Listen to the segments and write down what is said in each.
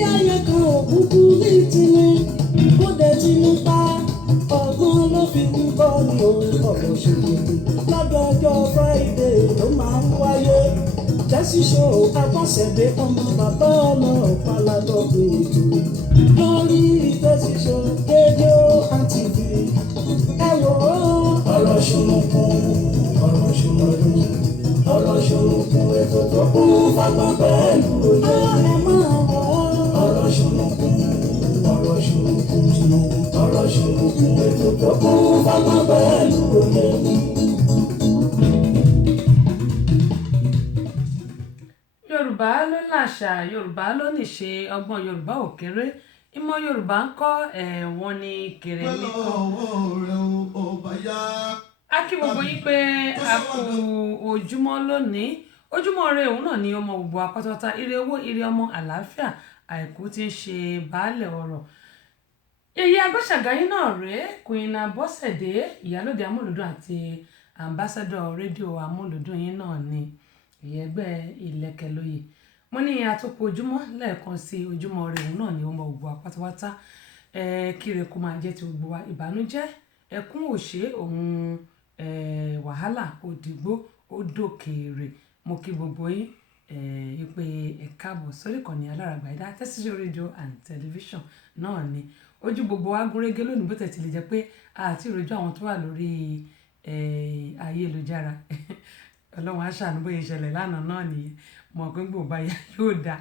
ayé kan òkúkú ní ìtìlẹ̀ ó dẹ̀ ti ní pa ọgbọ́n ló fi ń bọ́ ní ohun ọ̀rọ̀ ṣòro lọ́dọọjọ́ Friday ló máa ń wáyé Tẹ́sí Show Abọ́sẹ̀dé ọmọ bàbá ọmọ ọ̀pálá lọ́dún ètò lórí Tẹ́sí Show rédíò and TV ẹ wò ó ọ̀rọ̀ ṣòro ètò tó kún fagbọ́n pẹ̀lú òye ẹ máa wọ̀ ọ́ ọ̀rọ̀ ṣòro ètò tó kún fagbọ́n pẹ̀lú òye. Yorùbá ló láṣà, Yorùbá ló níṣe, ọgbọ́n Yorùbá ò kéré, ìmọ̀ Yorùbá ń kọ́ wọ́n ní kéré nìkan. A kí gbogbo yín pé a kú ojúmọ́ lónìí. Ojúmọ́ ire òun náà ni ọmọ gbogbo apátọ́tá, ire owó, ire ọmọ, àlàáfíà, àìkú tí ń ṣe baálẹ̀ ọrọ̀. Èyí agbóṣàgáyín náà rèé, Queen Abọ́sẹ̀dé, ìyálóde amúlùdùn àti ambassador rédíò amúlùdùn yín náà ni ìyẹ́gbẹ́ ìlẹ̀kẹ̀ lóye. Mo ní àtòkò ojúmọ́ lẹ́ẹ̀kan sí ojúmọ́ ire òun náà ni ọmọ gbogbo apátọ́tá. Kíre kó máa jẹ́ ti gbogbo wa, ìbànújẹ́, ẹkún òṣè, òun wàhálà òdìgbò ó dòkèèrè. Mo kí gbogbo yín pé ẹ káàbọ̀ sórí ìkànnì aláràgbàyídá Tẹ́sí Show rédíò and television náà ni. Ojú gbogbo wa gúnrégé lónìí bó tẹ̀ ti lè jẹ́ pé àti ìrojú àwọn tó wà lórí ayélujára Ọlọ́run á ṣàánú bóyá ìṣẹ̀lẹ̀ lánàá náà nìyẹn mọ̀ pé gbogbo báyà yóò dáa.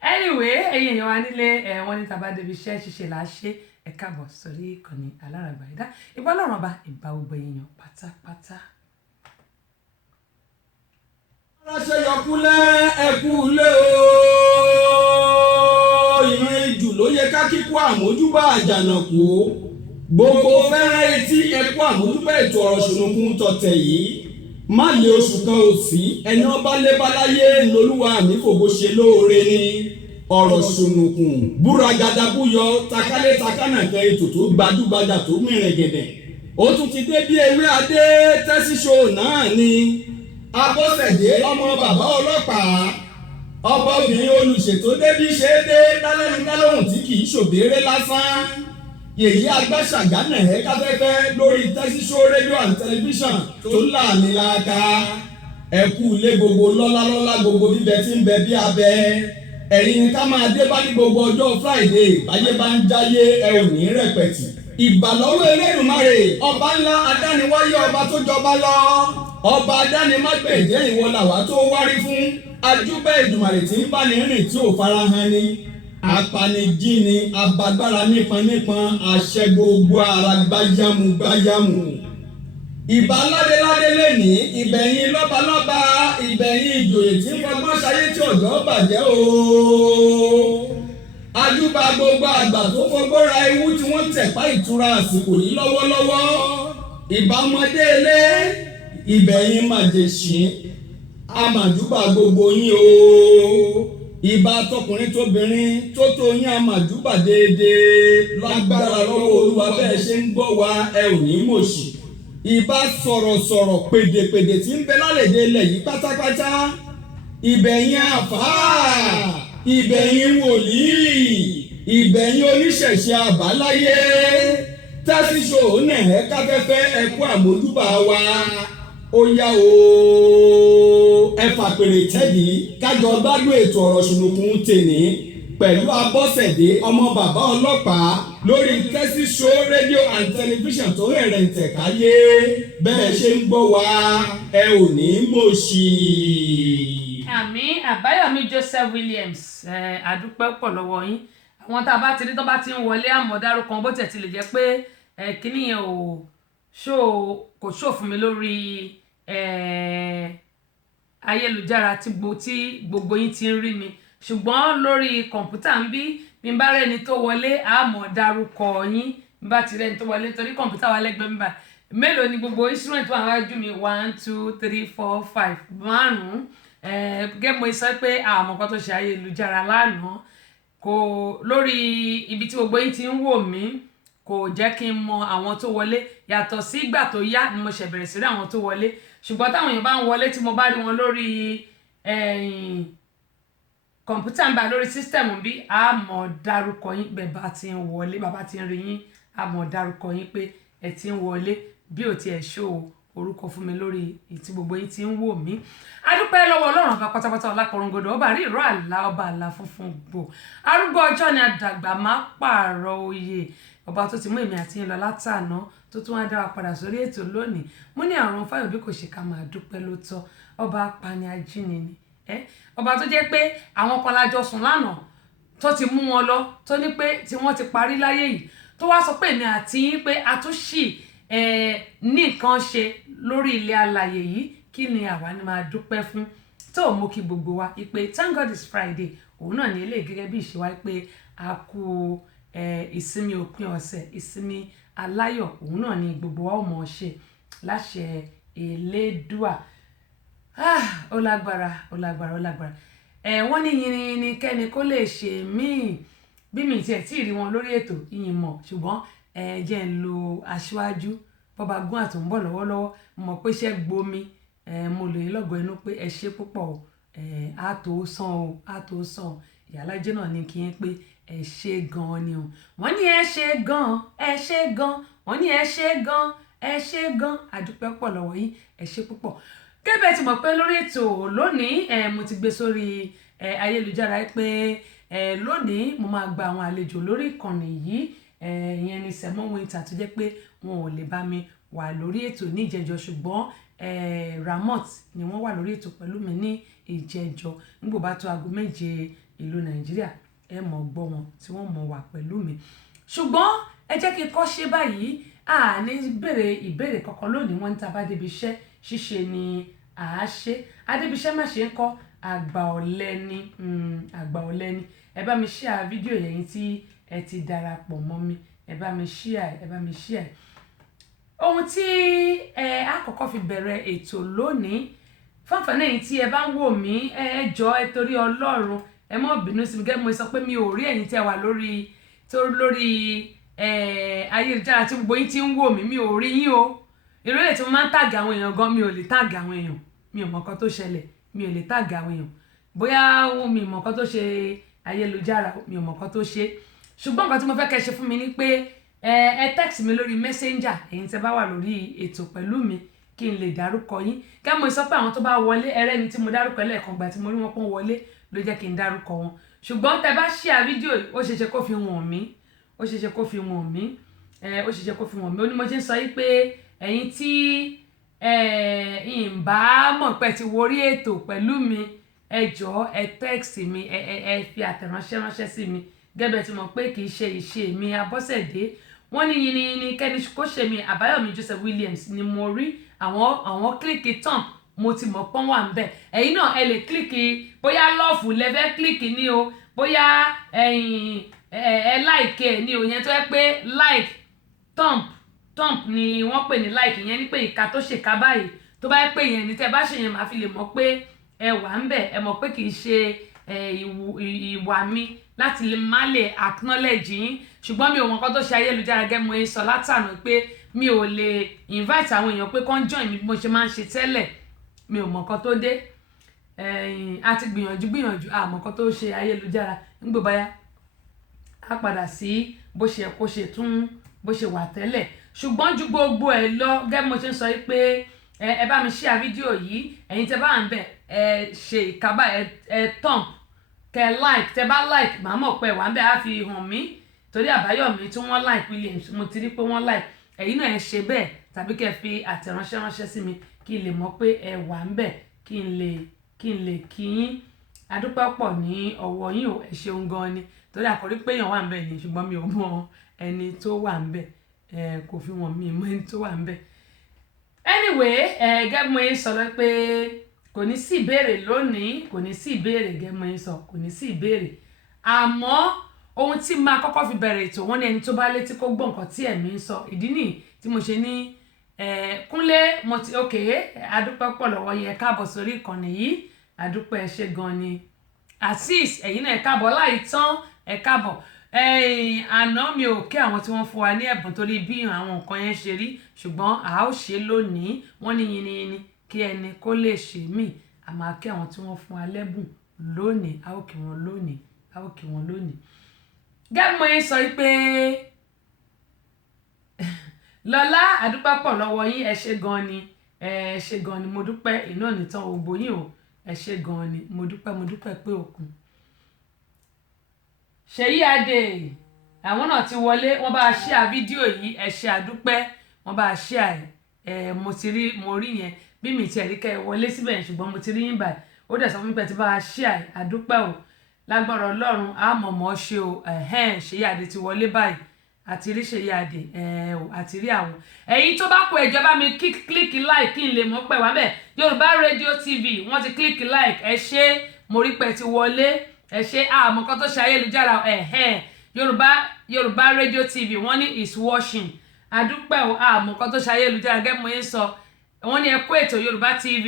Anyway, ẹ̀yin èèyàn wa nílé wọ́n ní tàbá débi iṣẹ́ ṣíṣe là á ṣe. Ẹ káàbọ̀ sórí ìkànnì aláràgbàyídá. Ìbà Ọlọ́run ọba ìbà gbogbo èèyàn pátápátá. Ránṣẹ́ yọkúlẹ̀ ẹkú lé o. Ìran ejù ló yẹ ká kíkú àmójúbà àjànàkú. Gbogbo fẹ́rẹ́ etí ẹkú àmójúbà ètò ọ̀rọ̀ ṣùnùkùn tọ̀tẹ̀ yìí. Má lé oṣù kan ò sí ẹni ọba lé báláyé lolúwa mi fògo ṣe lóore ni. Ọ̀rọ̀ ṣùnùkùn búragàdà búyọ takálé takánàkẹ́ ètò tó gbajúgbajà tó mìíràn gẹ̀dẹ̀. Ó tún ti dé bí ewé adé Tẹ́sí Show náà ni. Abọ́sẹ̀dé ọmọ bàbá ọlọ́pàá ọba obìnrin olùṣètò débí ṣe é dé dálẹ́nu dálóhùn tí kì í ṣòbéèrè lásán. Yèyí agbáṣàgánà ẹ̀ káfẹ́fẹ́ lórí Tẹ́sí Show rédíò and television tó láàmì láàka. Ẹ kú ilé gbogbo lọ́lá gbogbo bíbẹ tí ń bẹ bí abẹ. Ẹ̀yin ni ká máa dé bá ní gbogbo ọjọ́ Friday báyé bá ń jáyé ẹ ò ní rẹpẹ̀tì. Ìbàlọ́wọ́ Elédùmarè ọba ńlá adániwáyé ọba tó jọba lọ. Ọba adánimágbèjẹ́ ìwọ làwa tó wárí fún. Ajúbà Èdùmàrè tí ń bá ní rìn tí ò farahàn ni. Apanijíni abagbára nípọn àṣẹ gbogbo ara gbáyàmù. Ìbà ládéládé lẹ́ni ìbẹ̀yìn lọ́balọ́ba ìbẹ̀yìn ìjòyè tí ń fọgbọ́n ṣayé tí ọ̀dọ́ bàjẹ́ o. Ajúbà gbogbo àgbà tó fọgbọ́n ra ewu tí wọ́n tẹ̀pá ìtura àsìkò yìí lọ́wọ́lọ́wọ́. Ìbà ọmọdé ilé ìbẹ̀yìn màjèṣín àmàjúbà gbogbo yín o. Ìbà tọkùnrin tóbìnrin tó tó yín àmàjúbà déédéé lágbára lọ́wọ́ Olúwa bẹ́ẹ̀ ṣe ń gbọ́ wa ẹ ò ní mòṣì. Ìbà sọ̀rọ̀sọ̀rọ̀ pèdèpèdè tí ń bẹ lálẹ́dẹ̀ ilẹ̀ yìí pátápátá. Ìbẹ̀yìn àfáà ìbẹ̀yìn wòlíì ìbẹ̀yìn oníṣẹ̀ṣe àbáláyé. Tẹ́sí Show náà ẹ káfẹ́fẹ́ ẹ kú àmójúbà wa. Ó yá o ẹ fàpèrè tẹ́dí kájọ gbádùn ètò ọ̀rọ̀ ṣùnùkùn tèní pẹ̀lú Abọ́sẹ̀dé ọmọ bàbá ọlọ́pàá lórí Tẹ́sí Show rédíò and television tó rẹ̀rẹ̀ ń tẹ̀káyé bẹ́ẹ̀ ṣe ń gbọ́ wa ẹ ò ní mòṣì. Àmín. Àbáyọ̀mí Joseph Williams àdúpẹ́ pọ̀ lọ́wọ́ yín. Àwọn tá a bá ti rí tó bá ti ń wọlé àmọ́ dárúkọ bó tẹ̀ ti lè jẹ́ pé kíní yẹn kò ṣó fún mi lórí ayélujára tí gbogbo yín ti ń rí mi, ṣùgbọ́n lórí kọ̀ǹpútà ń bí mi bá rẹ́ni tó wọlé àmọ́ dárúkọ yín mi bá ti rẹ́ni tó wọlé torí kọ̀ǹpútà wa lẹ́gbẹ̀ẹ́ mi bá mélòó ni gbogbo instrument wà wájú mi 1 2 3 4 5 márùn-ún gẹ́gẹ́ mo sọ pé àmọ́ kan tó ṣe ayélujára lánàá kò lórí ibi tí gbogbo yín ti ń wò mí kò jẹ́ kí n mọ àwọn tó wọlé yàtọ̀ sí ìgbà tó yá ni mo ṣẹ̀ bẹ̀rẹ̀ sí rí àwọn tó wọlé ṣùgbọ́n táwọn èèyàn bá ń wọlé tí mo bá rí wọn lórí kọ̀ǹpútà ń bá lórí sísítẹ̀mù bí a mọ̀ dárúkọ yín bẹ́ẹ̀ bá ti ń wọlé bàbá ti ń rí yín a mọ̀ dárúkọ yín pé ẹ ti ń wọlé bí ò tiẹ̀ ṣó orúkọ fún mi lórí ìtí gbogbo yín ti ń wò mí. A dúpẹ́ lọ́wọ́ Ọlọ́run ọba pátápátá ọlákọ̀ọ́rọ̀ǹgọ̀dọ̀ ọba rí ìró àlá ọba àlá funfun gbò arúgbó ọjọ́ ni àdàgbà máa pààrọ̀ oyè ọba tó ti mú èmi àti yín lọ látàná tó tún wá dá wa padà sórí ètò lónìí mo ní àrùn fáyọ̀ bí kò ṣe ká máa dúpẹ́ ló tọ́ ọba apani ajínigbé ọba tó jẹ́ pé àwọn kan lájọ sùn lánàá tó ti mú wọn lọ tó ní pé tí wọ́n ti parí láyé yìí tó wá sọ pé èmi àti yín pé a tún ṣì ní nǹkan ṣe lórí ilé alàyè yìí kí ni àwa ni máa dúpẹ́ fún tó mú kí gbogbo wa ìpè thank God it's Friday òun náà ní eléyìí gẹ́gẹ́ bí ìṣe wa pé a kú ìsinmi òpin ọ̀sẹ̀ ìsinmi aláyọ̀ òun náà ni gbogbo wa ó mọ̀ ṣe láṣẹ Elédùà ó lágbára wọ́n ní yìnyín kẹ́ni kó lè ṣe míì bí mi tiẹ̀ tí ì rí wọn lórí ètò ìyìn mọ̀ ṣùgbọ́n jẹ́ ń lo aṣáájú bọ́ba gún àtò ń bọ̀ lọ́wọ́lọ́wọ́ mọ̀ pé ṣẹ́ gbomi mo lè lọ́gọ̀ inú pé ẹ ṣe púpọ̀ o á tó sàn ìyálájẹ́ náà ní kí n pé ẹ ṣe gan-an ni o wọ́n ní ẹ ṣe gan wọ́n ní ẹ ṣe gan àdúpẹ́ pọ̀ lọ́wọ́ yín ẹ ṣe púpọ̀ gẹ́gẹ́ tí mo pé lórí ètò lónìí mo ti gbé sórí ayélujára pé lónìí mo máa gba àwọn àlejò lórí ìkànnì yìí ìyẹn ni Semo Winter tó jẹ́ pé wọn ò lè bá mi wà lórí ètò ní ìjẹjọ ṣùgbọ́n Ramot ni wọ́n wà lórí ètò pẹ̀lú mi ní ìjẹjọ nígbò bá tó aago 7 ìlú Nàìjíríà ẹ mọ̀ gbọ́ wọn tí wọ́n mọ̀ wà pẹ̀lú mi ṣùgbọ́n ẹ jẹ́ kí n kọ́ ṣe báyìí ní béèrè ìbéèrè kankan lónìí wọ́n ń ta bá débi iṣẹ́ ṣíṣe ni àáṣe adébíṣẹ́ má ṣe ń kọ́ àgbà ọ̀lẹ ni ẹ bá mi share fídíò yẹn tí ẹ ti darapọ̀ mọ́ mi ẹ bá mi share ohun tí a kọ́kọ́ fi bẹ̀rẹ̀ ètò lónìí fáfáná yìí tí ẹ bá ń wò mí ẹ jọ̀ọ́ ẹ torí Ọlọ́run ẹ má bínú sí mi gẹ́gẹ́ mo sọ pé mi ò rí ẹ̀yin tí ẹ wà lórí ayélujára tí gbogbo yín ti ń wò mí mi ò rí yín o ìrọ̀lẹ́ tí mo máa ń tàgì àwọn èèyàn gan mi ò lè tàgì àwọn èèyàn mi ò mọ̀ nǹkan tó ṣẹlẹ̀ mi ò lè tàgì àwọn èèyàn bóyá mi mọ̀ nǹkan tó ṣe ayélujára mi ò mọ̀ nǹkan tó ṣe ṣùgbọ́n nǹkan tí mo fẹ́ kẹ́ ṣe fún mi ni pé ẹ text mi lórí messenger ẹ̀yin tẹ́ bá wà lórí ètò pẹ̀lú mi kí n lè dárúkọ yín kí mo sọ pé àwọn tó bá wọlé ẹrẹ́ni tí mo dárúkọ lẹ́ẹ̀kan gbà tí mo rí wọn pọ́n wọlé ló jẹ́ kí n dárúkọ wọn ṣùgbọ́n tẹ́ bá share fídíò ó ṣeéṣe kó fi wọ̀n mí ó ní mo ṣe ń sọ yí pé ẹ̀yin tí ìbá mọ̀ pé ti worí ètò pẹ̀lú mi ẹ jọ̀ọ́ ẹ text mi ẹ fi àtẹ̀ránṣẹ́ ránṣẹ́ sí mi gẹ́gẹ́ tí mo pé kì í ṣe ìṣe mi Abọ́sẹ̀dé wọ́n ní yìnyín kẹ́ni kó ṣe mi Àbáyọ̀mí Joseph Williams ni mo rí àwọn kílíkì tán mo ti mọ̀ pọ́n wà ń bẹ̀ ẹ̀yin náà ẹ lè kílíkì bóyá lọ́ọ̀fù lẹ́fẹ́ kílíkì ní o bóyá ẹ like ẹ ní o yẹn tó yẹ pé like thumb ni wọ́n pè ní like yẹn ní pé ìka tó ṣèkà báyìí tó bá yẹ pé yẹn ní tẹ́ bá ṣe yẹn máa fi lè mọ̀ pé ẹ wà ń bẹ̀ ẹ mọ̀ pé kì í ṣe ìwà mi láti lè má lè acknowledge yín ṣùgbọ́n mi ò mọ̀ nǹkan tó ṣe ayélujára gẹ́gẹ́ mo sọ látànà pé mi ò lè invite àwọn èèyàn pé kán join mi bí mo ṣe máa ń ṣe tẹ́lẹ̀ mi ò mọ̀ nǹkan tó dé a ti gbìyànjú àmọ́ nǹkan tó ṣe ayélujára nígbò báyá á padà sí bó ṣe kó ṣe tún bó ṣe wà tẹ́lẹ̀ ṣùgbọ́n ju gbogbo ẹ̀ lọ gẹ́gẹ́ mo ṣe ń sọ yìí pé ẹ bá mi share fídíò yìí ẹ̀yin tẹ́ bá ń bẹ̀ ẹ ṣe ìkábà ẹ tàn kẹ like tẹ́ bá like màá mọ̀ pé wà ń bẹ̀ á fi hàn mí torí Àbáyọ̀mí tí wọ́n like Williams mo ti rí pé wọ́n like ẹ̀yin náà ẹ ṣe bẹ́ẹ̀ tàbí kẹ́ fi àtẹ̀ránṣẹ́ ránṣẹ́ sí mi kí n lè mọ̀ pé ẹ wà ń bẹ̀ kí n lè kí yín adúpẹ́ pọ̀ ní ọwọ́ yín o ẹ ṣeun gan ni torí àkọ́rí pé èèyàn wà ń bẹ̀ ni ṣùgbọ́n mi ò mọ ẹni tó wà ń bẹ̀ kò fi wọn mi mọ ẹni tó wà ń bẹ̀. Anyway gẹ́gẹ́ mo yín sọ pé kò ní sí ìbéèrè lónìí kò ní sí ìbéèrè gẹ́gẹ́ mo yín sọ kò ní sí ìbéèrè àmọ́ ohun tí máa kọ́kọ́ fi bẹ̀rẹ̀ ètò wọn ní ẹni tó bá létí kó gbọ́ nǹkan tí ẹ̀mí ń sọ ìdí nìyí tí mo ṣe ní Kúnlé mo ti adúpẹ́ pọ̀ lọ́wọ́ yẹn káàbọ̀ sórí ìkànnì yìí adúpẹ́ ṣe gan ni Azeez ẹ̀yin náà ẹ káàbọ̀ láì tán ẹ káàbọ̀ àná mi ò kí àwọn tí wọ́n fún wa ní ẹ̀bùn torí bí àwọn nǹkan yẹn ṣe rí ṣùgbọ́n a ó ṣe lónìí wọ́n ní yìnyín kí ẹni kó lè ṣe mí àmọ́ kí àwọn tí wọ́n fún wa lẹ́bùn lónìí a ó kí wọn lónìí a ó kí wọn lónìí. gẹ́gẹ́ mo yín sọ pé lọ́lá àdúpẹ́ pọ̀ lọ́wọ́ yín ẹ ṣé gan ni ẹ ṣé gan ni mo dúpẹ́ iná nìtàn ògbó yín o ẹ ṣé gan ni mo dúpẹ́ pé òkun. Ṣèyí Adé àwọn náà ti wọlé wọ́n bá share fídíò yìí ẹ ṣé àdúpẹ́ wọ́n bá share mo rí yẹn bí mi ti ẹ̀rí kẹ́ ẹ wọlé síbẹ̀ ṣùgbọ́n mo ti rí yín báyìí ó dẹ̀ sọ fún mi pé ti bá share àdúpẹ́ o lágbára Ọlọ́run àmọ̀mọ́ ṣe o Ṣèyí Adé ti wọlé báyìí àti rí Ṣèyí Adé àti rí àwọn ẹ̀yin tó bá kó ẹjọ́ bá mi click like kí n lè mọ̀ pé wà bẹ́ẹ̀ Yorùbá Radio TV wọ́n ti click like ẹ ṣé mo rí pé ti wọlé ẹ ṣé àmọ́ kan tó ṣe ayélujára Yorùbá Radio TV wọ́n ní is watching àdúpẹ́ o àmọ́ kan tó ṣe ayélujára gẹ́gẹ́ mo yẹn sọ wọ́n ní ẹ kú ètò Yorùbá TV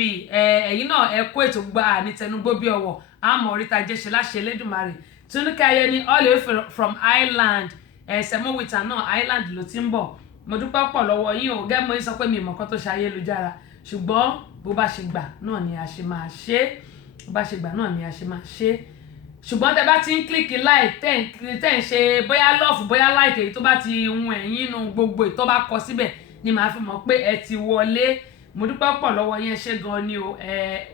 ẹ̀yin náà ẹ kú ètò gbà ní tẹnugbó bí ọwọ́ àmọ́ oríta jẹ́ṣe láṣẹ Elédùmarè Túnúkẹ́ Ayẹni all the way from Ireland Sẹ̀mówìtà náà Ireland ló ti ń bọ̀ mo dúpẹ́ pọ̀ lọ́wọ́ yín o gẹ́gẹ́ mo yín sọ pé mi ìmọ̀ kan tó ṣe ayélujára ṣùgbọ́n bó bá ṣe gbà náà ni a ṣe máa ṣe bó bá ṣe gbà náà ni a ṣe máa ṣe ṣùgbọ́n tẹ bá ti ń click like tẹ́ ń ṣe bóyá love bóyá like èyí tó bá ti hun ẹ̀yìn inú gbogbo èyí tó bá kọ síbẹ̀ ni màá fi mọ̀ pé ẹ ti wọlé mo dúpẹ́ pọ̀ lọ́wọ́ yín ṣé gan ni o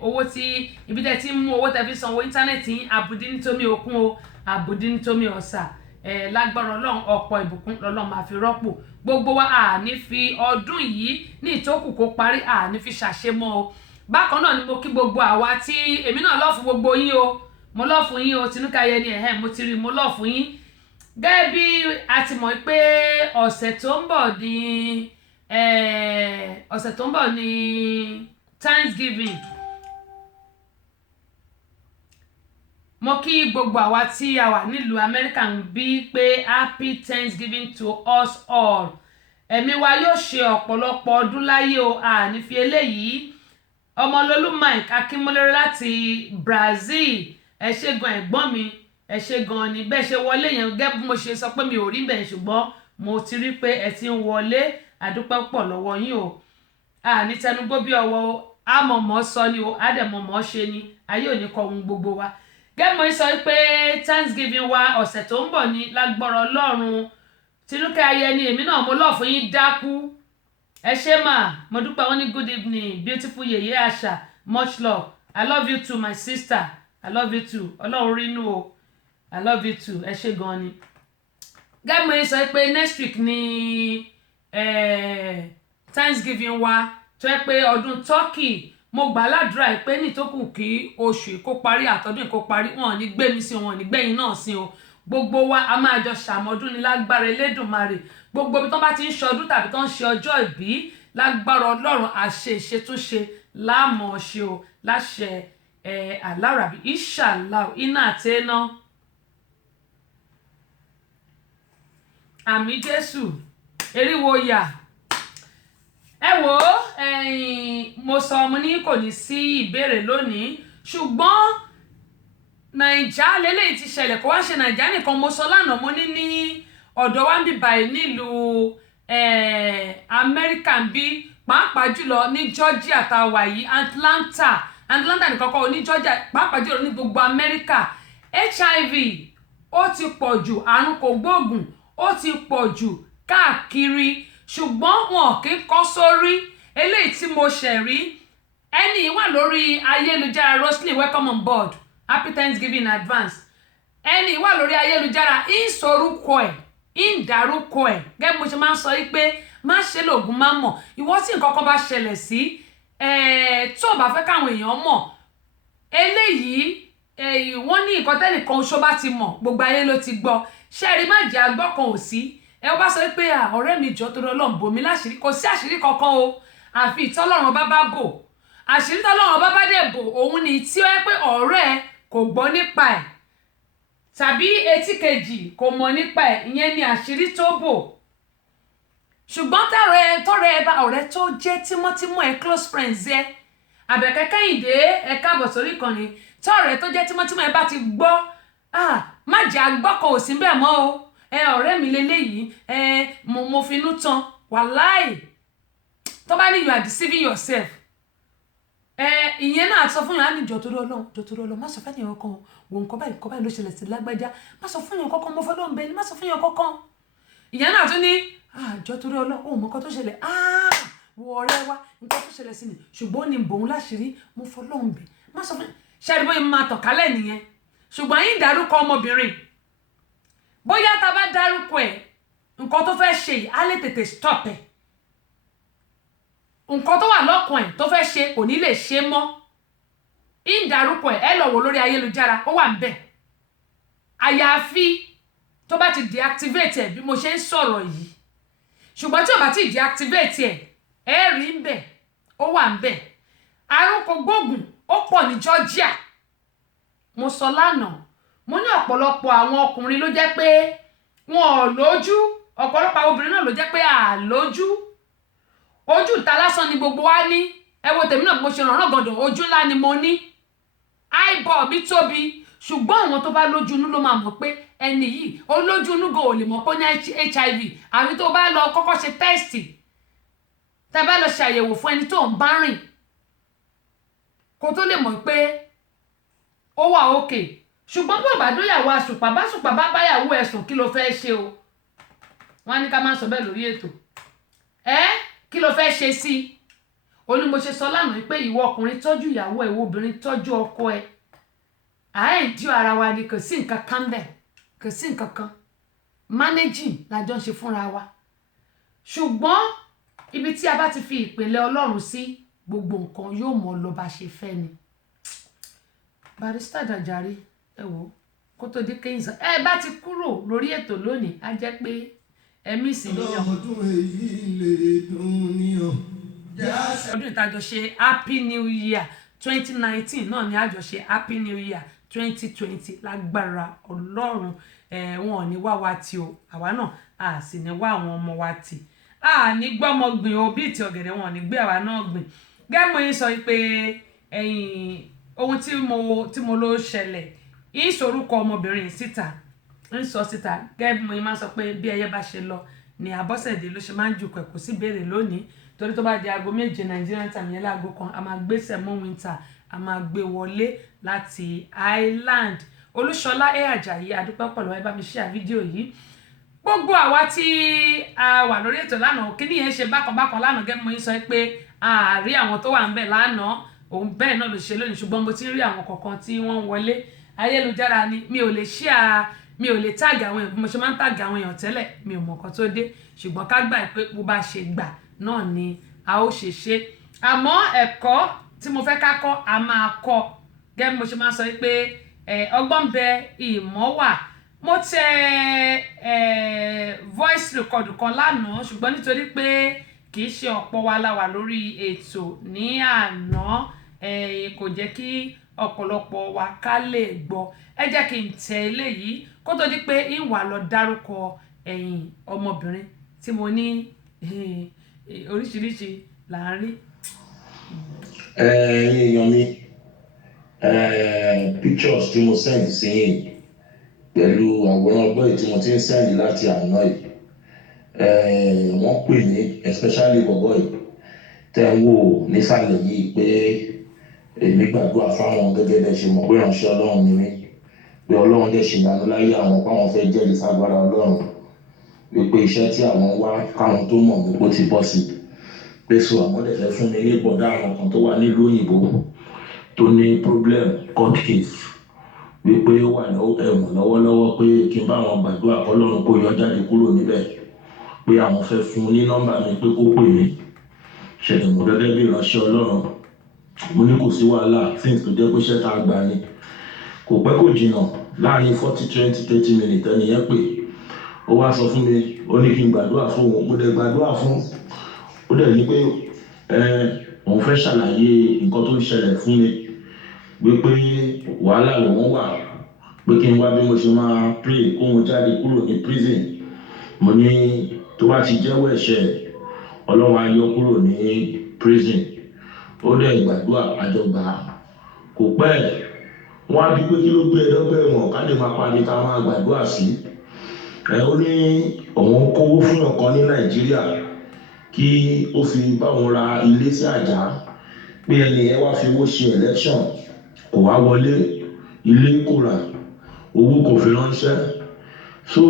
owó tí ibi tẹ́ ti ń mú owó tẹ́ fi sanwó íńtánẹ́ẹ̀tì yín àbùdí nítorí òkun o àbùdí nítorí ọ̀sà lágbára Ọlọ́run ọ̀pọ̀ ìbùkún lọ́lọ́run máa fi rọ́pò gbogbo wa àní fi ọdún yìí ní ìtókù kó parí àní fi ṣàṣemọ́ o bákan náà ni mo kí gbogbo àwa tí èmi náà lọ́ọ̀fù gbogbo yín o mo lọ́ọ̀fù yín o Tinúkẹ́ Ayẹni mo ti rí mo lọ́ọ̀fù yín gẹ́gẹ́ bí a ti mọ̀ pé ọ̀sẹ̀ tó ń bọ̀ ní Thanksgiving mo kí gbogbo àwa tí a wà nílùú Amẹ́ríkà ń bí pé happy Thanksgiving to us all ẹ̀mí wa yóò ṣe ọ̀pọ̀lọpọ̀ ọdún láyé o àní fi eléyìí Ọmọlólú Mike Akínmọ́lérè láti Brazil ẹ ṣé gan ẹ̀gbọ́n mi ẹ ṣé gan ni bẹ́ẹ̀ ṣe wọlé yẹn gẹ́gẹ́ bí mo ṣe sọ pé mi ò rí bẹ́ẹ̀ ṣùgbọ́n mo ti rí pé ẹ ti ń wọlé àdúpẹ́ pọ̀ lọ́wọ́ yín o àní tẹnugbó bí ọwọ́ àmọ̀mọ́ sọ ni o àdẹ̀mọ̀mọ́ ṣe ni ayé òní kọ ohun gbogbo wa gẹ́gẹ́ mo sọ pé Thanksgiving wa ọ̀sẹ̀ tó ń bọ̀ ní lágbára Ọlọ́run Tinúkẹ́ Ayẹni èmi náà mo lọ́ọ̀ fún yín dákú ẹ ṣé mà mo dúpẹ́ wọn ní good evening beautiful yèyé àṣà much love I love you too my sister I love you too Ọlọ́run rínú o I love you too ẹ ṣé gan ni gẹ́gẹ́ mo sọ pé next week ni Thanksgiving wa tó yẹ pé ọdún Turkey mo gbà ládùúrà pé nítòkù kí oṣù kó parí àtọdún kó parí wọn ò ní gbé mi sí wọn ò ní gbẹ̀yìn náà sí o gbogbo wa a máa jọ ṣàmọ́dún ní lágbára Elédùmarè gbogbo ibi tó bá ti ń ṣọdún tàbí tó ń ṣe ọjọ́ ìbí lágbára Ọlọ́run àṣẹ ìṣètúnṣe láàmọ̀ ṣe o láṣẹ alárabí inshallah iná àtẹ́ná àmì Jésù eriwo yà ẹ wò ó mo sọ mo ní kò ní sí ìbéèrè lónìí ṣùgbọ́n Nàìjà lélẹ́yìí ti ṣẹlẹ̀ kó wá ṣe Nàìjà nìkan mo sọ lánàá mo ní ọ̀dọ̀ wa ń bí báyìí nílùú Amẹ́ríkà ń bí pàápàá jùlọ ní Georgia tá a wà yìí Atlanta nìkan kọ́ ní Georgia pàápàá jùlọ ní gbogbo Amẹ́ríkà HIV ó ti pọ̀ jù àrùn kògbóògùn ó ti pọ̀ jù káàkiri ṣùgbọ́n wọn kì í kọ́ sórí eléyìí tí mo ṣẹ̀ rí ẹni wà lórí ayélujára Roslyn welcome on board happy Thanksgiving in advance ẹni wà lórí ayélujára ìsorúkọ ẹ̀ ìdárúkọ ẹ̀ gẹ́gẹ́ mo ṣe máa ń sọ pé má ṣe lògùn má mọ̀ ìwọ tí nǹkan kan bá ṣẹlẹ̀ sí tó bá fẹ́ káwọn èèyàn mọ̀ eléyìí wọ́n ní nǹkan tẹ́nìkan oṣó bá ti mọ̀ gbogbo ayé ló ti gbọ́ ṣẹ́ẹ̀rí má jẹ́ agbọ́ kan ò sí ẹ bá sọ pé ọ̀rẹ́ mi jọ torí Ọlọ́run bò mí láṣìírí kò sí àṣírí kankan o àfi ìtọ́lọ́run bá bò àṣírí tọ́lọ́run bá dẹ̀ bò òun ni tí ó yẹ pé ọ̀rẹ́ kò gbọ́ nípa ẹ̀ tàbí etí kejì kò mọ̀ nípa ẹ̀ ìyẹn ni àṣírí tó bò ṣùgbọ́n tọ́rẹ́ ẹ bá ọ̀rẹ́ tó jẹ́ tímọ́tímọ́ ẹ close friends ẹ Àbẹ̀kẹ́ Kẹ́hìndé ẹ káàbọ̀ sórí ìkànnì tọ́rẹ́ tó jẹ́ tímọ́tímọ́ ẹ bá ti gbọ́ má jẹ́ agbọ́kọ̀ ò sí bẹ́ẹ̀ mọ́ o ọ̀rẹ́ mi leléyìí mo finú tán wàláì tó bá ní you are deceiving yourself ìyẹn náà sọ fún yàn á ní jọ torí Ọlọ́run má sọ fẹ́ nìyẹn kan wo nǹkan báyìí ló ṣẹlẹ̀ sí lágbájá má sọ fún yàn kankan mo fẹ́ lọ́n bẹ́ẹ̀ ni má sọ fún yàn kankan. ìyẹn náà tún ní jọ torí Ọlọ́run òun mọ́kàn tó ṣẹlẹ̀ wo ọ̀rẹ́ wa nǹkan tó ṣẹlẹ̀ sí ni ṣùgbọ́n ní bòun láṣìírí mo fọ́ lọ́n bẹ́ẹ̀ má sọ fún ṣẹ́ni bóyá máa tàn kálẹ̀ nìyẹn ṣùgbọ́n yín dárúkọ ọmọbìnrin bóyá tá a bá dárúkọ ẹ̀ nǹkan tó fẹ́ ṣe yìí á lè tètè stop ẹ̀ nǹkan tó wà lọ́kàn ẹ̀ tó fẹ́ ṣe kò ní lè ṣe mọ́ ìdárúkọ ẹ̀ lọ wò lórí ayélujára ó wà ń bẹ̀ àyàfi tó bá ti deactivate ẹ̀ bí mo ṣe ń sọ̀rọ̀ yìí ṣùgbọ́n tí ò bá ti deactivate ẹ̀ rí ń bẹ̀ ó wà ń bẹ̀ àrùn kògbóògùn ó pọ̀ ní Georgia mo sọ lánàá mo ní ọ̀pọ̀lọpọ̀ àwọn ọkùnrin ló jẹ́ pé wọn ò lójú ọ̀pọ̀lọpọ̀ àwọn obìnrin náà ló jẹ́ pé àlójú ojú ìta lásán ni gbogbo wa ní ẹ wo tèmi náà bí mo ṣe rànràn gàndàn ojú ńlá ni mo ní eyeball mi tóbi ṣùgbọ́n àwọn tó bá lójú inú ló máa mọ̀ pé ẹni yìí olójú inú gan ò lè mọ̀ pé ó ní HIV àbí tó bá lọ kọ́kọ́ ṣe tẹ́sítì tá a bá lọ ṣàyẹ̀wò fún ẹni tó ń bá rìn kó tó lè mọ̀ pé ó wà òkè ṣùgbọ́n bí òbádóyàwó àṣùpá bá ṣùpá bá báyàwó ẹ̀sùn kí ló fẹ́ ṣe o wọ́n á ní ká má sọ bẹ́ẹ̀ lórí ètò kí ló fẹ́ ṣe sí i ó ní mo ṣe sọ lánàá pé ìwọ ọkùnrin tọ́jú ìyàwó ẹ̀ ìwọ obìnrin tọ́jú ọkọ ẹ̀ àìdí ara wa ni kò sí nǹkan kan bẹ́ẹ̀ kò sí nǹkan kan managing lájọ ń ṣe fúnra wa ṣùgbọ́n ibi tí a bá ti fi ìpìlẹ̀ Ọlọ́run sí gbogbo nǹkan yóò mọ lọ bá ṣe fẹ́ ni. Barrister Jàjàre ẹ wò kó tó dé kéyìnsán bá ti kúrò lórí ètò lónìí á jẹ́ pé ẹ̀mí sì níyàn. ọdún èyí lè dùn níyàn. ọdún ìtajọ ṣe Happy New Year 2019 náà ni àjọṣe Happy New Year 2020 lágbára Ọlọ́run wọn ò ní wá wa tì o àwa náà a sì ní wá àwọn ọmọ wa tì a ní gbọ́mọ gbìn o bíi ti ọ̀gẹ̀dẹ̀ wọn ò ní gbé àwa náà gbìn gẹ́gẹ́ yín sọ pé ohun tí mo ló ṣẹlẹ̀ ìsorúkọ ọmọbìnrin síta ń sọ síta gẹ́gẹ́ bí mo máa sọ pé bí ẹyẹ bá ṣe lọ ni Abọ́sẹ̀dé ló ṣe máa ń jù kẹ̀kọ́ sí ìbéèrè lónìí torí tó bá di aago 7 Nigerian time yẹn láago kan a máa gbé Sẹ̀mọ́ Winter a máa gbé wọlé láti Ireland Olúṣọlá Àjàyí adúpẹ́ pẹ̀lú ẹ bá mi share fídíò yìí gbogbo àwa tí a wà lórí ètò lánàá kí nìyẹn ṣe bákan lánàá gẹ́gẹ́ mo sọ pé a rí àwọn tó wà ń bẹ̀ lánàá òun bẹ́ẹ̀ náà ló ṣe lónìí ṣùgbọ́n mo ti rí àwọn kọ̀ọ̀kan tí wọ́n ń wọlé ayélujára ni mi ò lè share mi ò lè tag àwọn èèyàn bí mo ṣe máa ń tag àwọn èèyàn tẹ́lẹ̀ mi ò mọ̀ nǹkan tó dé ṣùgbọ́n ká gbà pé bó bá ṣe gbà náà ni a ó ṣe ṣe àmọ́ ẹ̀kọ́ tí mo fẹ́ ká kọ́ a máa kọ́ gẹ́gẹ́ bí mo ṣe máa sọ pé ọgbọ́n bẹ ìmọ̀ wà mo tẹ voice record kan lánàá ṣùgbọ́n nítorí pé kì í ṣe ọ̀pọ̀ wa la wà lórí ètò ní àná kò jẹ́ kí ọ̀pọ̀lọpọ̀ wa ká lè gbọ́ ẹ jẹ́ kí n tẹ eléyìí kó tó di pé ń wà lọ dárúkọ ọmọbìnrin tí mo ní oríṣiríṣi là ń rí. èèyàn mi pictures tí mo send sí yìí pẹ̀lú àwòrán ọgbọ́n tí mo ti ń send láti àná yìí wọ́n pè ní especially bọ̀bọ̀ yìí tẹ́ ń wò nísàlẹ̀ yìí pé èmi gbàdúrà fáwọn gẹ́gẹ́ bẹ́ẹ̀ ṣe mọ̀ pé ìránṣẹ́ Ọlọ́run ni mí pé Ọlọ́run dẹ̀ ṣe ìyanu láyé àwọn páwọn fẹ́ jẹ́rìí ságbára Ọlọ́run wípé iṣẹ́ tí àwọn wá káwọn tó mọ̀ wípé ó ti bọ́ sí pé so àwọn dẹ̀ fẹ́ fún mi ní bọ̀dá àwọn kan tó wà nílùú òyìnbó tó ní problem court case wípé ó wà ní ẹ̀wọ̀n lọ́wọ́lọ́wọ́ pé kí n bá àwọn gbàdúrà k'Ọlọ́run kó yọ jáde kúrò níbẹ̀ pé àwọn fẹ́ fún un ní nọ́mbà mi pé kó pè mí ṣẹ̀dẹ̀ mọ̀ gẹ́gẹ́ bí ìránṣẹ́ Ọlọ́run mo ní kò sí wàhálà things tó jẹ́ pé iṣẹ́ tá a gbà ni kò pẹ́ kò jìnnà láàrin 40-20-30 minutes ẹni yẹn pè ó wá sọ fún mi ó ní kí n gbàdúrà fún òun mo dẹ̀ gbàdúrà fún ó dẹ̀ ní pé òun fẹ́ ṣàlàyé nǹkan tó ń ṣẹlẹ̀ fún mi wípé wàhálà lòun wà pé kí n wá bí mo ṣe máa pray kóun jáde kúrò ní prison mo ní tó bá ti jẹ́wọ́ ẹ̀ṣẹ̀ Ọlọ́run á yọ kúrò ní prison ó dẹ̀ gbàdúrà àjọgbà kò pẹ́ wọ́n á bí pé kí ló gbé ẹ̀dọ́gbẹ́ wọn ká lè máa parí ká máa gbàdúrà sí ó ní òun kówó fún ọ̀kan ní Nàìjíríà kí ó fi báwọn ra ilé sí Àjà pé ẹni ẹ wá fi owó ṣe election kò wá wọlé ilé kò rà owó kò fi ránṣẹ́ so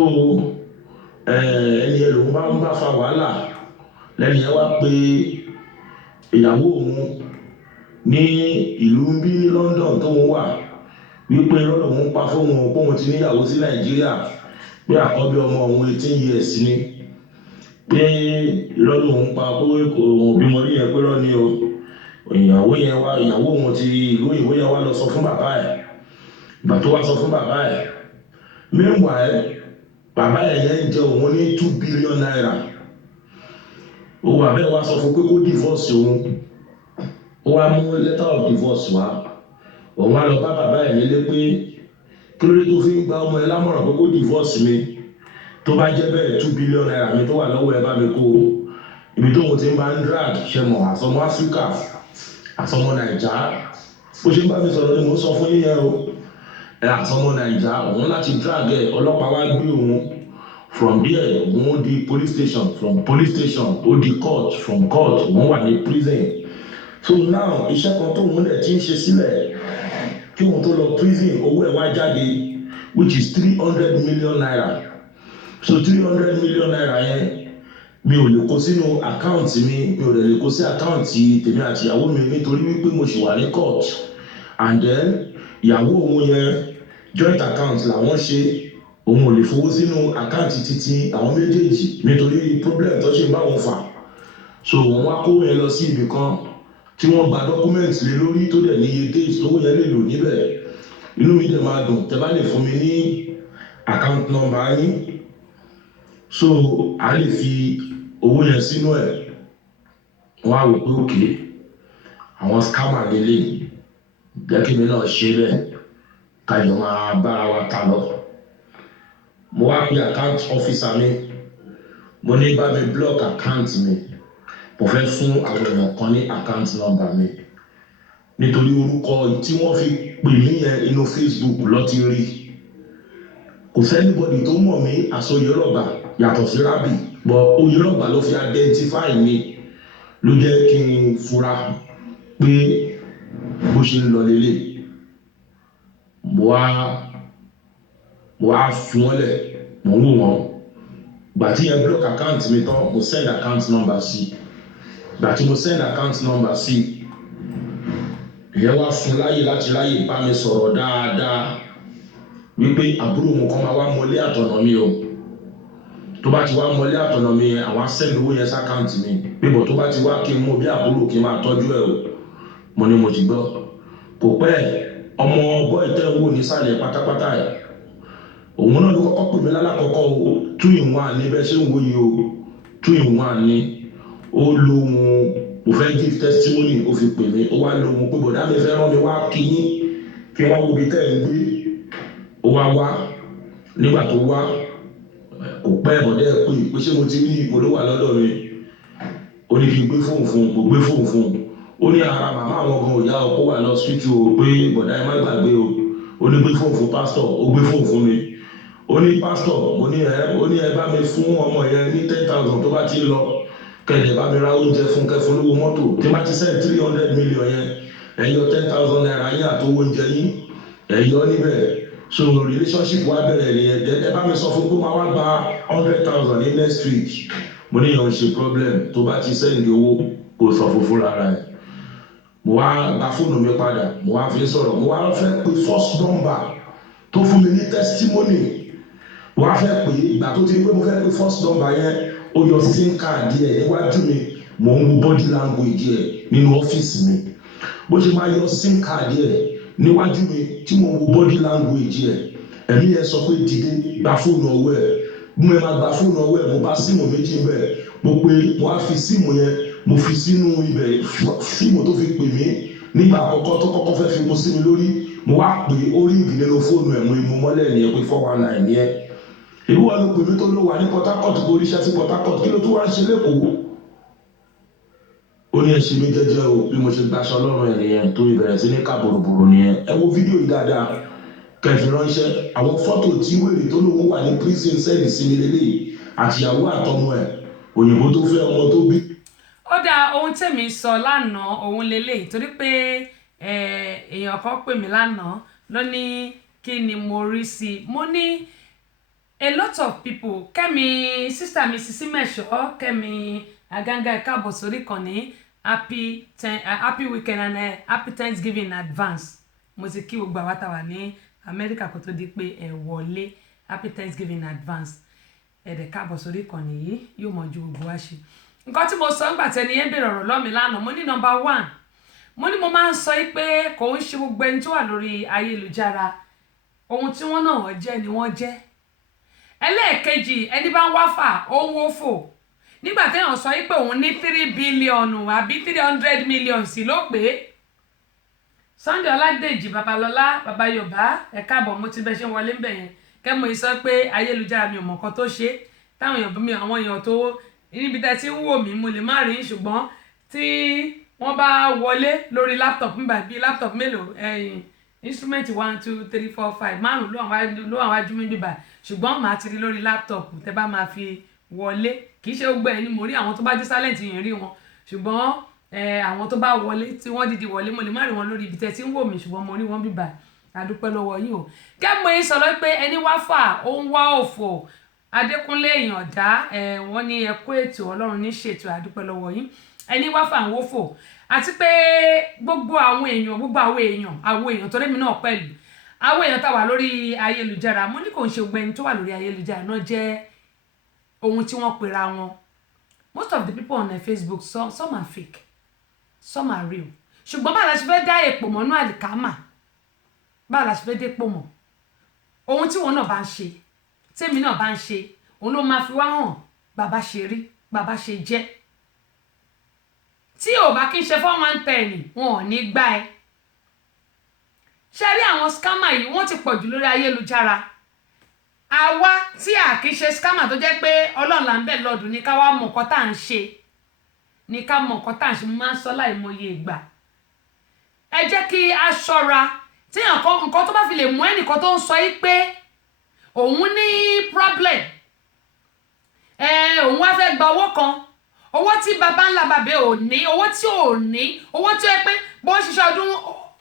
ẹni ẹ lòun bá ń bá fa wàhálà lẹ́ni ẹ wá pé ìyàwó òun ní ìlú ń bí ní London tó ń wà wípé lọ́dọ̀ òun pa fóun òun ti níyàwó sí Nàìjíríà pé àkọ́bí ọmọ òun 18 years ni pé lọ́dọ̀ òun pa pé òun bímọ rí yẹn pé lọ́ ni o ìyàwó òun ti ìlú òyìnbó yẹn wá lọ sọ fún bàbá ẹ̀ ìgbà tó wá sọ fún bàbá ẹ̀ meanwhile bàbá ẹ̀ yẹn ń jẹ òun ní 2 billion naira owó abẹ́ wa sọ fún pé kó divorce òun ó wá mú letter of divorce wá òun wá lọ bá bàbá ẹ̀ nílé pé kí ló dé tó fi ń gba ọmọ ẹ lámọ̀ràn pé kó divorce mi tó bá jẹ́ bẹ́ẹ̀ 2 billion naira mi tó wà lọ́wọ́ ẹ bá mi kó ibi tóun ti ń bá ń drag ṣe mọ̀ àsọmọ Áfíríkà àsọmọ Nàìjà bó ṣe ń bá mi sọ̀rọ̀ ni mò ń sọ fún yín yẹn o àsọmọ Nàìjà òun láti drag ẹ ọlọ́pàá wá gbé òun from there òun di police station from police station ó di court from court òun wà ní prison so now iṣẹ́ kan tóun lẹ̀ ti ń ṣe sílẹ̀ kí òun tó lọ prison owó ẹ̀ wá jáde which is 300 million naira so 300 million naira yẹn mi ò lè kó sínú àkáǹtì mi ò lè kó sí àkáǹtì tèmi àti ìyàwó mi nítorí wípé mo ṣì wà ní court and then ìyàwó òun yẹn joint account làwọn ṣe òun ò lè fowó sínú àkáǹtì títí àwọn méjèèjì nítorí problem tó ṣe ń bá wọn fà so wọ́n wá kó yẹn lọ sí ibì kan tí wọ́n gba document lé lórí tó dẹ̀ ní iye days lówó yẹn lè lò níbẹ̀ inú mi dẹ̀ máa dùn tẹ́ bá lè fún mi ní account number yín so a lè fi owó yẹn sínú ẹ̀ wọ́n á wò pé òkè àwọn scammer lélẹ̀ jẹ́ kí mi náà ṣe bẹ́ẹ̀ kájọ máa bára wa ta lọ mo wá pe account officer mi mo ní bá mi block account mi mo fẹ́ fún àwọn èèyàn kan ní account number mi nítorí orúkọ tí wọ́n fi pè mí yẹn inú Facebook ló ti rí kò sẹ́nibọ́dì tó mọ̀ mí àsọ Oyèrọ́gbà yàtọ̀ sí Rábì but Oyèrọ́gbà ló fi identify mi ló jẹ́ kí n fura pé bó ṣe ń lọ lélẹ̀ mo wá fún wọn lẹ̀ mo ń wò wọ́n gbà tí yẹn block account mi tán mo send account number sí gbà tí mo send account number sí ìyẹn wá fún láyè láti ráyè bá mi sọ̀rọ̀ dáadáa wípé àbúrò wọn kan máa wá mọlé àtọ̀nà mi o tó bá ti wá mọlé àtọ̀nà mi yẹn àwọn send owó yẹn sákàǹtì mi pé bọ̀ tó bá ti wá kí n mú bí àbúrò kí n máa tọ́jú ẹ̀ o mo ní mo ti gbọ́ kò pẹ́ ọmọ bọ́ ìtẹ́ owó nísàlẹ̀ pátápátá ẹ̀ òun náà ló kọ́kọ́ pè mí lálákọ̀ọ́kọ́ o 2 in 1 ní bẹ́ẹ̀ ṣe ń wo yìí o 2 in 1 ní ó lóhun mo fẹ́ give testimony ó fi pè mí ó wá lóhun pé bọ̀dá mi fẹ́ rán mi wá kí yín kí wọ́n wo bí tẹ́ ẹ̀ ń gbé ó wá nígbà tó wá kò pẹ́ bọ̀dẹ́ ẹ̀ pé ṣé mo ti rí ipò ló wà lọ́dọ̀ mi ó ní kí n gbé fóònù fún mo gbé fóònù fún ó ní ara màmá àwọn ọmọ òyà ọkọ wà lọ síwítù o pé bọ̀dá ẹ má gbàgbé o ó ní gbé fóònù fún pásítọ̀ ó gbé fóònù fún mi ó ní pásítọ̀ ó ní ẹ bá mi fún ọmọ yẹn ní 10,000 tó bá ti lọ kẹ̀dẹ̀ bá mi ra oúnjẹ fún kẹfún lówó mọ́tò tí bá ti send 300 million yẹn ẹ yọ 10,000 naira yín àtowó oúnjẹ yín ẹ yọ níbẹ̀ so relationship wa bẹ̀rẹ̀ nìyẹn ẹ bá mi sọ fún pé máa wá gba 100,000 ní next week mo ní yàn ṣe problem tó bá ti send owó kò sọ fúnfún lára ẹ̀ mo wá gba fóònù mi padà mo wá fi sọ̀rọ̀ mo wá fẹ́ pe first number tó fún mi ní testimony mo wá fẹ́ pè ìgbà tó ti rí pé mo fẹ́ pe first number yẹn ó yọ sim card yẹn níwájú mi mo ń wo body language yẹn nínú ọ́fíìsì mi bó ṣe máa yọ sim card yẹn níwájú mi tí mo wo body language yẹn ẹ̀mí yẹn sọ pé dìde gba fóònù ọwọ́ ẹ̀ bí mo máa gba fóònù ọwọ́ ẹ̀ mo bá síìmù méjì ń bẹ̀ mo pé mo á fi síìmù yẹn mo fi sínú ibẹ̀ síìmù tó fi pè mí nígbà àkọ́kọ́ tó kọ́kọ́ fẹ́ fi mo sí mi lórí mo wá pè ó ríǹgì nínú fóònù ẹ̀ mo mú mọ́lẹ̀ nìyẹn pé 419 yẹn ìlú wa ló pè mí tó ló wà ní Port Harcourt kó oríṣẹ́ sí Port Harcourt kí ló tó wá ń ṣe lẹ́kọ̀ọ́ ó ní ẹ ṣe mí jẹ́jẹ́ o bí mo ṣe gbaṣọ ọlọ́run ẹ̀ nìyẹn tó ìbẹ̀rẹ̀ sí ní ká bòròbòrò nìyẹn ẹ wo fídíò yìí dáadáa kẹfì ránṣẹ́ àwọn fọ́tò tí wèrè tó lóun wà ní prison sẹ́ẹ̀lì sí mi lélẹ́yìí àtìyàwó àtọmọ ẹ̀ òyìnbó tó fẹ́ ọmọ tó bí. ó dá ohun tèmi sọ lánàá òun lélẹ̀ torí pé èèyàn kan pè mí lánàá ló ní kí ni mo rí sí i mo ní a lot of people Kẹ́mi sister mi Sisi Mẹ́ṣọ́ Kẹ́mi Aganga ẹ káàbọ̀ sórí kan ní happy weekend and happy Thanksgiving in advance mo ti kí gbogbo àwa tá wà ní Amẹ́ríkà kó tó di pé ẹ wọlé happy Thanksgiving in advance ẹ̀dẹ̀ káàbọ̀ sórí kan nìyí yóò mọ̀ ju gbogbo wa ṣe nǹkan tí mo sọ ńgbà tẹni yẹn bèrè ọ̀rọ̀ lọ́mi lánàá mo ní number 1 mo ní mo máa ń sọ pé kò ń ṣe gbogbo ẹni tó wà lórí ayélujára ohun tí wọ́n náà jẹ́ ni wọ́n jẹ́ ẹlẹ́ẹ̀kejì ẹni bá ń wáfà ó ń wófò nígbà téèyàn sọ pé òun ní 3 bílíọ̀nù àbí 300 million sí ló pé Sunday Ọládèjì Babalọ́lá baba Yorùbá ẹ káàbọ̀ mo ti bẹ ṣe wọlé ń bẹ̀ yẹn kẹ́mo sọ pé ayélujára mi ò mọ̀ nǹkan tó ṣe táwọn èèyàn mi àwọn èèyàn tó níbi tẹ́ tí ń wò mí mo lè má rí ṣùgbọ́n tí wọ́n bá wọlé lórí laptop nígbà bíi laptop mélòó instrument 1 2 3 4 5 márùn ló àwọn ajú mi bíbà ṣùgbọ́n màá ti rí lórí laptop tẹ́ bá máa fi wọlé kì í ṣe gbogbo ẹ̀ ni mo rí àwọn tó bá jí silent yẹn rí wọn ṣùgbọ́n àwọn tó bá wọlé tí wọ́n dìde wọlé mo lè má rí wọn lórí ibi tẹ́ tí ń wò mí ṣùgbọ́n mo rí wọn bíbà àdúpẹ́ lọ́wọ́ yín o kẹ́mo yín sọ̀rọ̀ pé ẹni wá fà ó ń wá òfò Adékúnlé Ìyàndá wọ́n ní ẹ kú ètò Ọlọ́run ní ṣètò àdúpẹ́ lọ́wọ́ yín ẹni wá fà ń wófò àti pé gbogbo àwọn èèyàn tó rémi náà pẹ̀lú àwọn èèyàn tá wà lórí ayélujára mo ní kò ń ṣe gbogbo ẹni tó wà lórí ayélujára náà jẹ́ ohun tí wọ́n pera wọn most of the people on Facebook some are fake some are real ṣùgbọ́n báwo la ṣe fẹ́ dá èpò mọ́nú àlìkámà báwo la ṣe fẹ́ dépò mọ́ ohun tí wọn náà bá ń ṣe tèmi náà bá ń ṣe òun ló máa fi wá hàn bàbá ṣe rí bàbá ṣe jẹ́ tí ò bá kí n ṣe 411 wọn ò ní gbá ẹ ṣe rí àwọn scammer yìí wọ́n ti pọ̀ jù lórí ayélujára àwa tí a kì í ṣe scammer tó jẹ́ pé Ọlọ́run là ń bẹ̀ lọ́dún ní ká wá mọ̀ nǹkan tá à ń ṣe ní ká mọ̀ nǹkan tá à ń ṣe mo máa ń sọ láìmọye ìgbà ẹ jẹ́ kí a ṣọ́ra tí nǹkan tó bá fi lè mú ẹnìkan tó ń sọ yìí pé òun ní problem òun wá fẹ́ gba owó kan owó tí baba ńlá bàbá ò ní owó tí ò ní owó tí ó yẹ pé bó ṣiṣẹ́ ọdún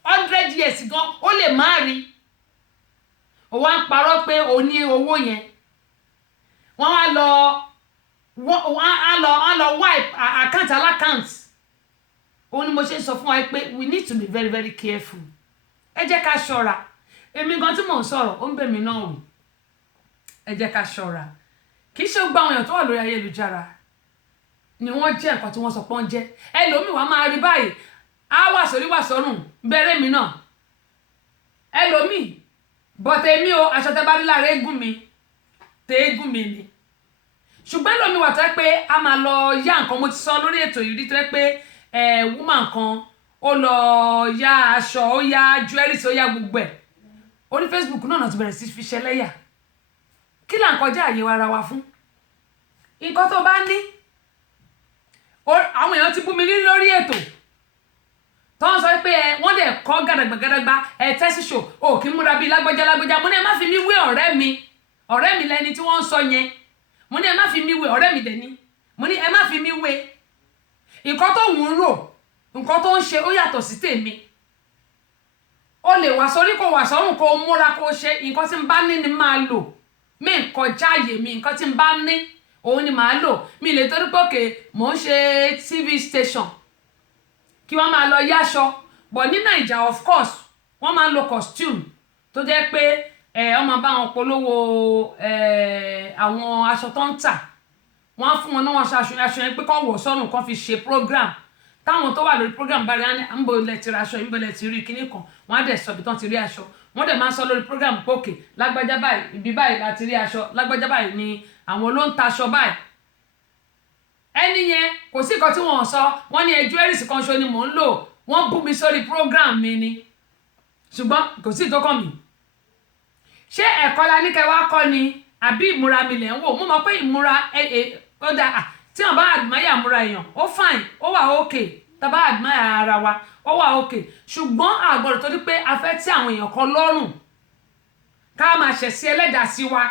100 years gan ó lè má rí ó wá ń parọ́ pé ó ní owó yẹn wọ́n á lọ wipe account aláccount ó ní mo ṣe ń sọ fún wa pé we need to be very very careful ẹ jẹ́ ká ṣọ́ra èmi gan tí mò ń sọ̀rọ̀ ó ń bẹ̀ mí náà wò ẹ jẹ́ ká ṣọ́ra kì í ṣe gbogbo àwọn èèyàn tó wà lórí ayélujára ni wọ́n jẹ́ nǹkan tí wọ́n sọ pé wọ́n jẹ́ ẹlòmíì wá máa rí báyìí á wà sórí wà sọ́rùn bẹ̀rẹ̀ mi náà ẹlòmíì bọ̀tẹ̀ mi o aṣọ tẹ́ bá rí lára eégún mi tẹ́ eégún mi ni ṣùgbọ́n ẹlòmíì wà tó yẹ pé a máa lọ yá nǹkan mo ti sọ lórí ètò yìí rí tó yẹ pé woman kan ó lọ yá aṣọ ó yá jewelry ó yá gbogbo ẹ̀ orí Facebook náà ti bẹ̀rẹ̀ sí fi ṣẹlẹ́yà kí là ń kọjá àyè ara wa fún nǹkan tó bá ní àwọn èèyàn ti bú mi ní lórí ètò tó ń sọ pé wọ́n dẹ̀ kọ́ gàdàgbàgàdàgbà tẹ́síṣò ò kí múra bíi lágbájá mo ní ẹ má fi mí wé ọ̀rẹ́ mi lẹni tí wọ́n ń sọ yẹn mo ní ẹ má fi mí wé ọ̀rẹ́ mi dẹ̀ni mo ní ẹ má fi mí wé nǹkan tó ń rò nǹkan tó ń ṣe ó yàtọ̀ sí tèmi o lè wà sórí kó wà sọ́run kó múra kó ṣe nǹkan tí n bá ní ni máa lò mí nǹkan jáàyè mi nǹkan tí n bá ní òun ni màá lò mi lè torí pé òkè mò ń ṣe TV station kí wọ́n máa lọ yáṣọ but ní Naija of course wọ́n máa ń lo costume tó jẹ́ pé wọ́n máa bá wọn polówó àwọn aṣọ tó ń tà wọ́n á fún wọn ní wọn aṣọ yẹn pé kọ́ wọ̀ sọ́run kan fi ṣe program táwọn tó wà lórí program bá rí ń bo ilẹ̀ ti ra aṣọ ń bo ilẹ̀ ti rí kíní kan wọ́n á dẹ̀ sọ ibi tán ti rí aṣọ wọ́n dẹ̀ máa ń sọ lórí program pókè lágbájá báyìí ibi báyìí láti rí aṣọ lágbájá báyìí ni àwọn ló ń ta aṣọ báyìí ẹni yẹn kò sí nǹkan tí wọ́n sọ wọ́n ní ẹjọ́ ẹ̀rìsì kan ṣo ni mò ń lò wọ́n bú mi sórí program mi ni ṣùgbọ́n kò sí tó kàn mí ṣé ẹ̀kọ́ la ní kẹ́ wá kọ́ ni àbí ìmúra mi lẹ̀ ń wò mo mọ̀ pé ìmúra ó dáa tí wọ́n bá admire ìmúra èèyàn ó fine ó wà okay tá bá admire ara wa ó wà okay ṣùgbọ́n àgbọ̀dọ̀ tó di pé a fẹ́ tí àwọn èèyàn kan lọ́rùn ká máa ṣẹ̀ sí ẹlẹ́dàá sí wa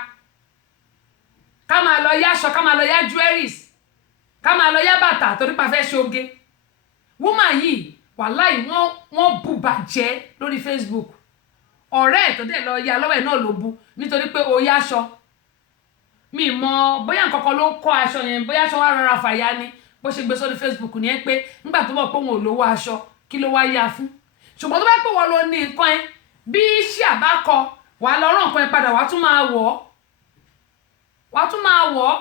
ká máa lọ yá aṣọ ká máa lọ yá jewelries ká máa lọ yá bàtà torí pa fẹ́ ṣoge woman yìí wàláì wọ́n bú bàjẹ́ lórí Facebook ọ̀rẹ́ ẹ̀ tó dẹ̀ lọ ya lọ́wọ́ ẹ̀ náà ló bú nítorí pé ó yáṣọ mi mọ bóyá nǹkan kan ló kọ́ aṣọ yẹn bóyá aṣọ wa rọra fàya ni bó ṣe gbé sórí Facebook ni ẹ pé nígbà tó mọ̀ pé òun ò lówó aṣọ kí ló wá yá fún ṣùgbọ́n tó bá pè wọ́n ló ní nǹkan ẹ bí iṣẹ́ àbákọ wà á lọ rán nǹkan ẹ padà wà á tún máa wọ̀ ọ́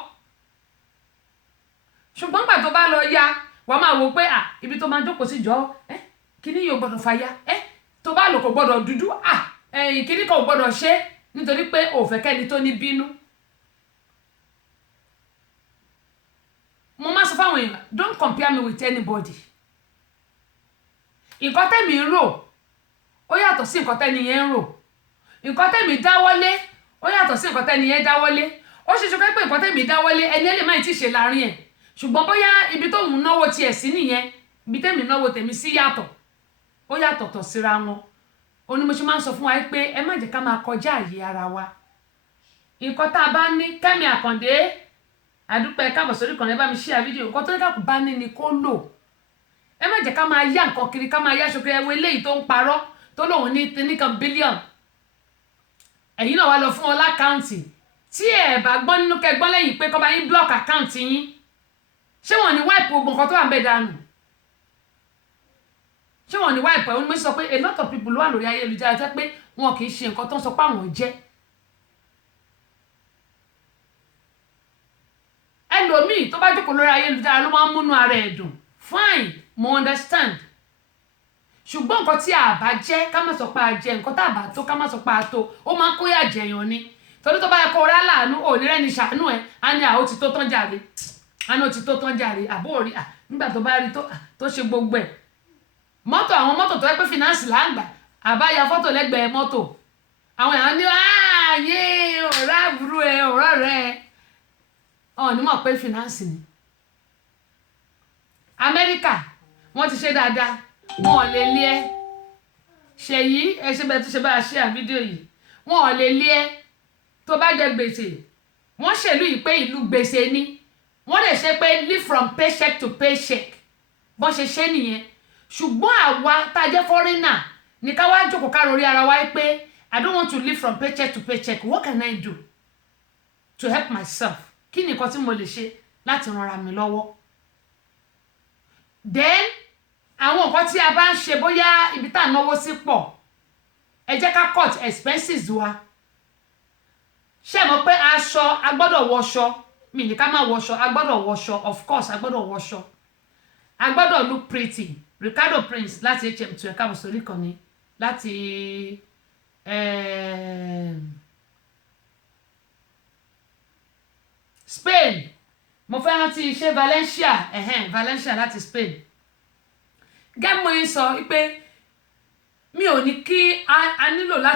ṣùgbọ́n nígbà tó bá lọ ya wà á máa wò pé ibi tó máa jókòó sí jọ kíní yóò gbọ́dọ̀ fàya tó bá lò kò gbọ́dọ̀ dúdú kíní kan ò gbọ́dọ̀ ṣe nítorí pé òfẹ́ kẹ́ni tó ní bínú. mo máa sọ fáwọn èèyàn don't compare me with anybody nǹkan tẹ́mi ń rò ó yàtọ̀ sí nǹkan tẹ́ni yẹn ń rò nǹkan tẹ́mi dáwọ́lé ó yàtọ̀ sí nǹkan tẹ́ni yẹn dáwọ́lé ó ṣe ṣe pé nǹkan tẹ́mi dáwọ́lé ẹni ẹ lè má ti ṣe láàrin ẹ̀ ṣùgbọ́n bóyá ibi tó ń náwó tiẹ̀ sí nìyẹn ibi tẹ́mi náwó tèmi sí yàtọ̀ ó yàtọ̀ tọ̀ síra wọn ó ní mo ṣe máa ń sọ fún wa pé ẹ má jẹ́ ká máa kọjá àyè ara wa nǹkan tá a bá ní Kẹ́mi Àkàndé àdúpẹ́ káàbọ̀ sórí kan ẹ bá mi share fídíò nǹkan tó ní káàkùn bá ní ni kó lò ẹ má jẹ́ ká máa yá nǹkan kiri ká máa yá ṣokè ẹwọ eléyìí tó ń parọ́ tó lòun ní nìkan bílíọ̀nù ẹ̀yin náà wá lọ fún ọ lákáǹtì tí ẹ bá gbọ́n nínú kẹgbọ́n lẹ́yìn pé kọ́ bá yín block àkáǹtì yín ṣé wọ́n ní wipe gbogbo nǹkan tó wà ń bẹ̀ dànù ṣé wọ́n ní wipe ẹ̀ mo sọ pé a lot of people ló wà lórí ayélujára tẹ́ pé wọn kì í ṣe nǹkan tó ń sọ pé àwọn jẹ́ ẹlòmíì tó bá jókòó lórí ayélujára ló máa ń múnú ara ẹ̀ dùn fine mo understand ṣùgbọ́n nǹkan tí a bá jẹ́ ká má sọ pé a jẹ nǹkan tá a bá tó ká má sọ pé a tó ó máa ń kóyà jẹyàn ni torí tó bá yẹ kó o rá láàánú ò ní rẹ́ni ṣàánú ẹ̀ á ní ó ti tó tán jàre ó ti tó tán jàre àbó rí nígbà tó bá rí tó ṣe gbogbo ẹ̀ mọ́tò àwọn mọ́tò tó yẹ pé fìnánsì là ń gbà àbá ya fọ́tò lẹ́gbẹ̀ẹ́ mọ́tò àwọn èèyàn ní ààyè ọ̀rá àbúrò ẹ̀ ọ̀rá rẹ̀ ní mọ̀ pé fìnánsì ni Amẹ́ríkà wọ́n ti ṣe dáadáa wọn ò lè lé ẹ ṣèyí ẹ ṣe bẹ́ẹ̀ tó ṣe bá a ṣe àfídíò yìí wọn ò lè lé ẹ tó bá jẹ gbèsè wọ́n ṣèlú yìí pé ìlú gbèsè ni wọ́n lè ṣe pé live from paycheck to paycheck bọ́n ṣe nìyẹn ṣùgbọ́n àwa tá a jẹ́ foreigner ní ká wá jókòó ká rori ara wa pé I don't want to live from paycheck to paycheck what can I do to help myself kí ni nǹkan tí mo lè ṣe láti ranra mi lọ́wọ́ then àwọn nǹkan tí a bá ń ṣe bóyá ibi tá à náwó sí pọ̀ ẹ jẹ́ ká cut expenses wa ṣé mọ̀ pé aṣọ a gbọ́dọ̀ wọṣọ mi ní ká má wọṣọ a gbọ́dọ̀ wọṣọ of course a gbọ́dọ̀ wọṣọ a gbọ́dọ̀ look pretty Ricardo Prince láti HM2 ẹ̀ka àbòsórí kan ní láti Spain mo fẹ́ rántí iṣẹ́ Valencia láti Spain gẹ́gẹ́ mo yín sọ pé mi ò ní kí a nílò láti.